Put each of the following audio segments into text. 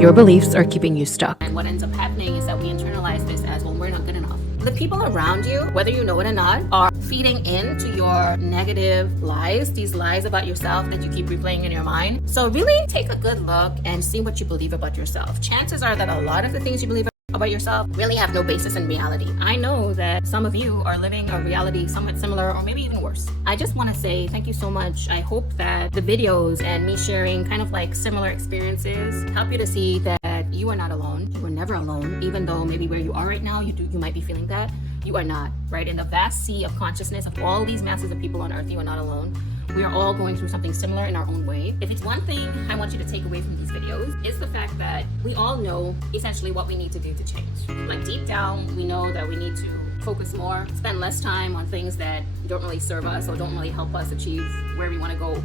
Your beliefs are keeping you stuck. And what ends up happening is that we internalize this as, well, we're not good enough. The people around you, whether you know it or not, are feeding into your negative lies, these lies about yourself that you keep replaying in your mind. So really take a good look and see what you believe about yourself. Chances are that a lot of the things you believe about yourself really have no basis in reality. I know that some of you are living a reality somewhat similar or maybe even worse. I just want to say thank you so much. I hope that the videos and me sharing kind of like similar experiences help you to see that you are not alone. You are never alone, even though maybe where you are right now, you might be feeling that. You are not, right? In the vast sea of consciousness of all these masses of people on earth, you are not alone. We are all going through something similar in our own way. If it's one thing I want you to take away from these videos, it's the fact that we all know essentially what we need to do to change. Like deep down, we know that we need to focus more, spend less time on things that don't really serve us or don't really help us achieve where we want to go.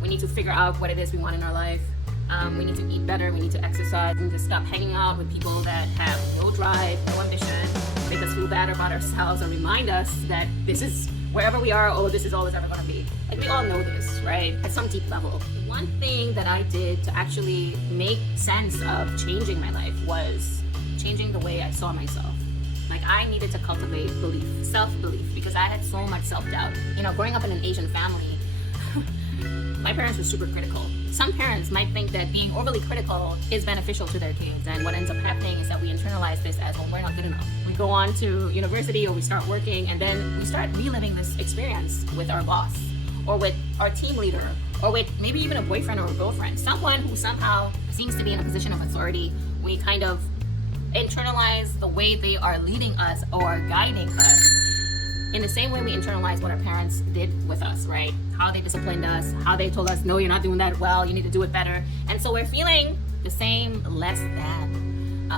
We need to figure out what it is we want in our life. We need to eat better, we need to exercise, we need to stop hanging out with people that have no drive, no ambition, make us feel bad about ourselves or remind us that this is wherever we are, oh, this is all it's ever going to be. Like we all know this, right? At some deep level. One thing that I did to actually make sense of changing my life was changing the way I saw myself. Like I needed to cultivate belief, self-belief, because I had so much self-doubt. You know, growing up in an Asian family, my parents were super critical. Some parents might think that being overly critical is beneficial to their kids, and what ends up happening is that we internalize this as, well, we're not good enough. We go on to university or we start working, and then we start reliving this experience with our boss or with our team leader or with maybe even a boyfriend or a girlfriend, someone who somehow seems to be in a position of authority. We kind of internalize the way they are leading us or guiding us in the same way we internalize what our parents did with us, right? How they disciplined us, how they told us, no, you're not doing that well, you need to do it better. And so we're feeling the same less than.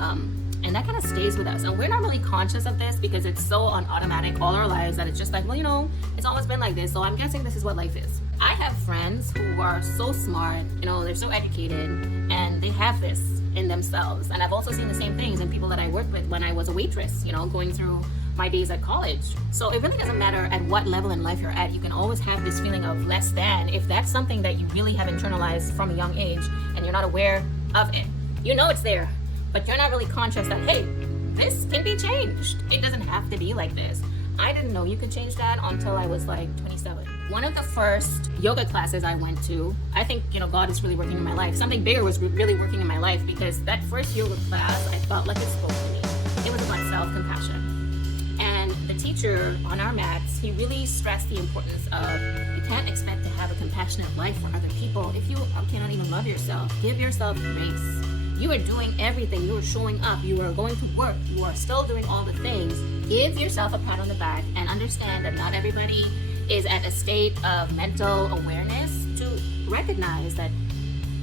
And that kind of stays with us. And we're not really conscious of this because it's so on automatic all our lives that it's just like, well, you know, it's always been like this, so I'm guessing this is what life is. I have friends who are so smart, you know, they're so educated, and they have this in themselves. And I've also seen the same things in people that I worked with when I was a waitress, you know, going through my days at college. So it really doesn't matter at what level in life you're at. You can always have this feeling of less than if that's something that you really have internalized from a young age and you're not aware of it. You know it's there, but you're not really conscious that, hey, this can be changed. It doesn't have to be like this. I didn't know you could change that until I was like 27. One of the first yoga classes I went to, I think, you know, God is really working in my life. Something bigger was really working in my life because that first yoga class, I felt like it spoke to me. It was about self-compassion. And the teacher on our mats, he really stressed the importance of you can't expect to have a compassionate life for other people if you cannot even love yourself. Give yourself grace. You are doing everything. You are showing up. You are going to work. You are still doing all the things. Give yourself a pat on the back and understand that not everybody is at a state of mental awareness to recognize that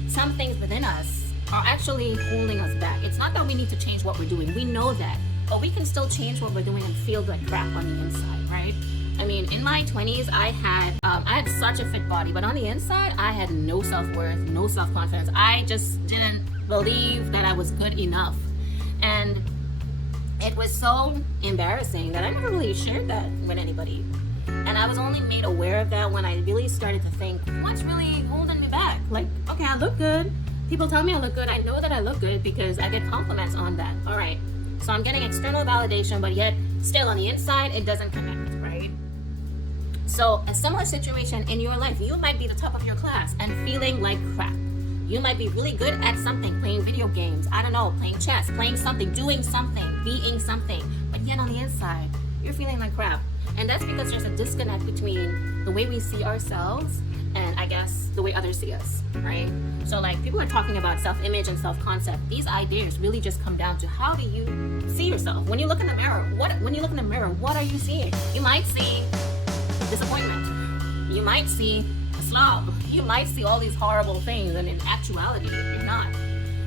some things within us are actually holding us back. It's not that we need to change what we're doing. We know that. But we can still change what we're doing and feel like crap on the inside, right? I mean, in my 20s, I had such a fit body, but on the inside, I had no self-worth, no self-confidence. I just didn't believe that I was good enough. And it was so embarrassing that I never really shared that with anybody. And I was only made aware of that when I really started to think, what's really holding me back? Like, okay, I look good. People tell me I look good. I know that I look good because I get compliments on that. All right. So I'm getting external validation, but yet still on the inside, it doesn't connect, right? So a similar situation in your life, you might be the top of your class and feeling like crap. You might be really good at something, playing video games, I don't know, playing chess, playing something, doing something, being something, but yet on the inside, you're feeling like crap. And that's because there's a disconnect between the way we see ourselves and I guess the way others see us, right? So like people are talking about self-image and self-concept. These ideas really just come down to how do you see yourself? When you look in the mirror, what are you seeing? You might see disappointment. You might see a slob. You might see all these horrible things, and in actuality, you're not.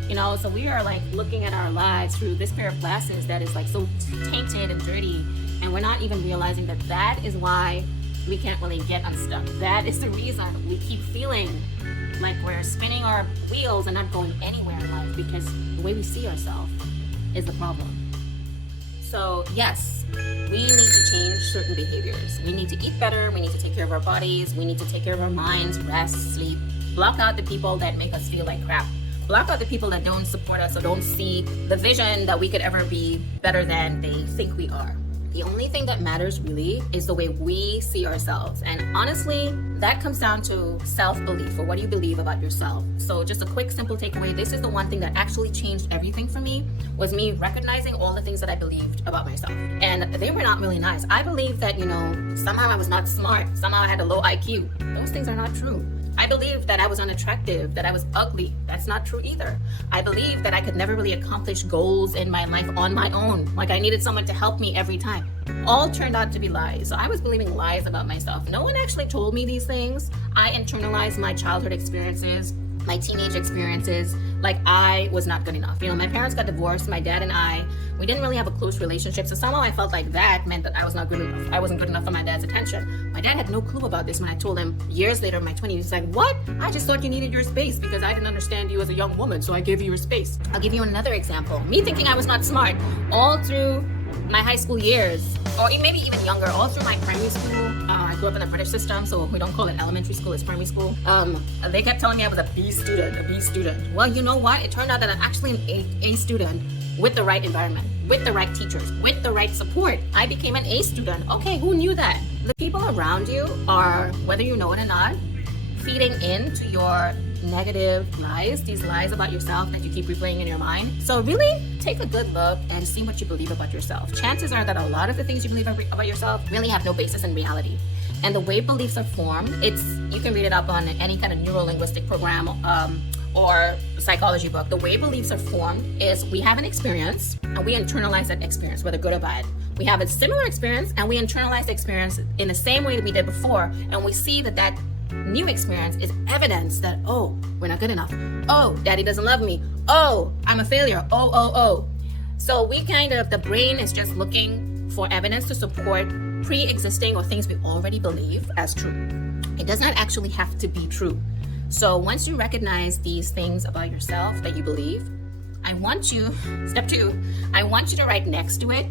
You know, so we are like looking at our lives through this pair of glasses that is like so tainted and dirty, and we're not even realizing that that is why we can't really get unstuck. That is the reason we keep feeling like we're spinning our wheels and not going anywhere in life, because the way we see ourselves is the problem. So yes, we need to change certain behaviors. We need to eat better. We need to take care of our bodies. We need to take care of our minds, rest, sleep, block out the people that make us feel like crap. block out the people that don't support us or don't see the vision that we could ever be better than they think we are. The only thing that matters really is the way we see ourselves. And honestly, that comes down to self-belief, or what do you believe about yourself. So just a quick, simple takeaway. This is the one thing that actually changed everything for me, was me recognizing all the things that I believed about myself. And they were not really nice. I believed that, somehow I was not smart. Somehow I had a low IQ. Those things are not true. I believed that I was unattractive, that I was ugly. That's not true either. I believed that I could never really accomplish goals in my life on my own. Like I needed someone to help me every time. All turned out to be lies. So I was believing lies about myself. No one actually told me these things. I internalized my childhood experiences, my teenage experiences, like I was not good enough. My parents got divorced. My dad and we didn't really have a close relationship. So somehow I felt like that meant that I was not good enough. I wasn't good enough for my dad's attention. My dad had no clue about this when I told him years later in my 20s. He's like, what? I just thought you needed your space because I didn't understand you as a young woman. So I gave you your space. I'll give you another example. Me thinking I was not smart all through my high school years, or maybe even younger, all through my primary school. I grew up in the British system, so we don't call it elementary school, it's primary school. They kept telling me I was a B student. Well, you know what? It turned out that I'm actually an A student with the right environment, with the right teachers, with the right support. I became an A student. Okay, who knew that? The people around you are, whether you know it or not, feeding into your negative lies, these lies about yourself that you keep replaying in your mind. So really take a good look and see what you believe about yourself. Chances are that a lot of the things you believe about yourself really have no basis in reality. And the way beliefs are formed, you can read it up on any kind of neuro-linguistic program or psychology book. The way beliefs are formed is we have an experience and we internalize that experience, whether good or bad. We have a similar experience and we internalize the experience in the same way that we did before, and we see that new experience is evidence that, oh, we're not good enough. Oh, daddy doesn't love me. Oh, I'm a failure. Oh. So the brain is just looking for evidence to support pre-existing or things we already believe as true. It does not actually have to be true. So once you recognize these things about yourself that you believe, step 2, I want you to write next to it,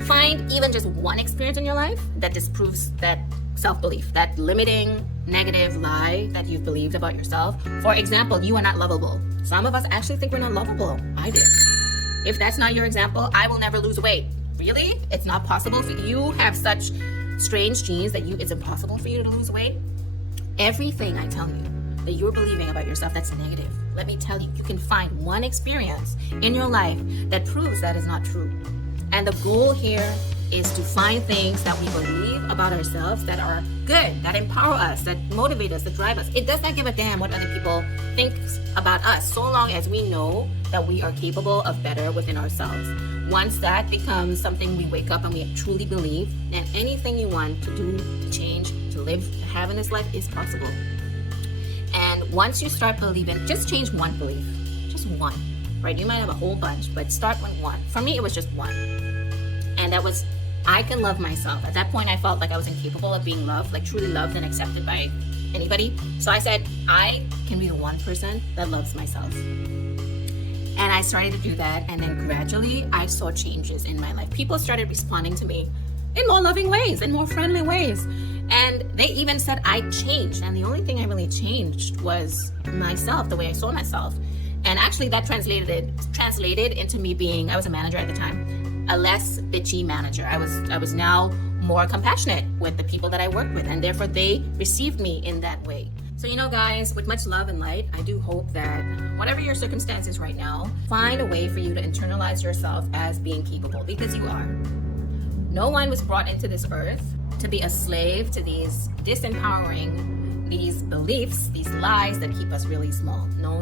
find even just one experience in your life that disproves that self-belief, that limiting negative lie that you've believed about yourself. For example, you are not lovable. Some of us actually think we're not lovable. I did. If that's not your example, I will never lose weight. Really? It's not possible for you? You have such strange genes that it's impossible for you to lose weight? Everything I tell you that you're believing about yourself that's negative, let me tell you, you can find one experience in your life that proves that is not true. And the goal here is to find things that we believe about ourselves that are good, that empower us, that motivate us, that drive us. It does not give a damn what other people think about us, so long as we know that we are capable of better within ourselves. Once that becomes something we wake up and we truly believe, then anything you want to do, to change, to live, to have in this life is possible. And once you start believing, just change one belief, just one, right? You might have a whole bunch, but start with one. For me, it was just one. And that was, I can love myself. At that point, I felt like I was incapable of being loved, like truly loved and accepted by anybody. So I said, I can be the one person that loves myself. And I started to do that. And then gradually, I saw changes in my life. People started responding to me in more loving ways, in more friendly ways. And they even said I changed. And the only thing I really changed was myself, the way I saw myself. And actually that translated into me being, I was a manager at the time, a less bitchy manager. I was now more compassionate with the people that I worked with, and therefore they received me in that way. So guys, with much love and light, I do hope that whatever your circumstances right now, find a way for you to internalize yourself as being capable, because you are. No one was brought into this earth to be a slave to these disempowering, these beliefs, these lies that keep us really small. No.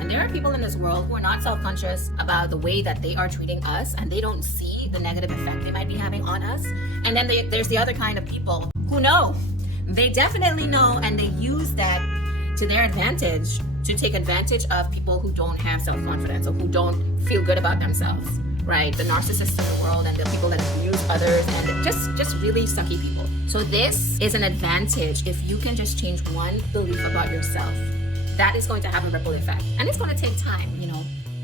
And there are people in this world who are not self-conscious about the way that they are treating us, and they don't see the negative effect they might be having on us. And then there's the other kind of people who know. They definitely know, and they use that to their advantage, to take advantage of people who don't have self-confidence or who don't feel good about themselves, right? The narcissists in the world and the people that abuse others, and just really sucky people. So this is an advantage if you can just change one belief about yourself. That is going to have a ripple effect, and it's going to take time.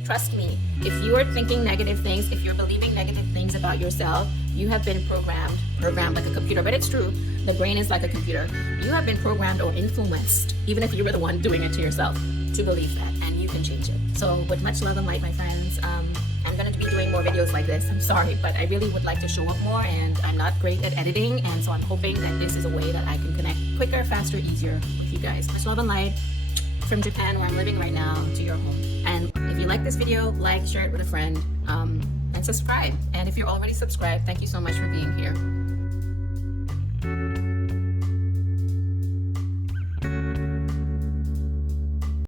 Trust me, if you are thinking negative things, if you're believing negative things about yourself, you have been programmed like a computer. But it's true, the brain is like a computer. You have been programmed or influenced, even if you were the one doing it to yourself, to believe that. And you can change it. So with much love and light, my friends, I'm going to be doing more videos like this. I'm sorry, but I really would like to show up more, and I'm not great at editing, and so I'm hoping that this is a way that I can connect quicker, faster, easier with you guys. Much love and light from Japan, where I'm living right now, to your home. And if you like this video, like, share it with a friend, and subscribe. And if you're already subscribed, thank you so much for being here.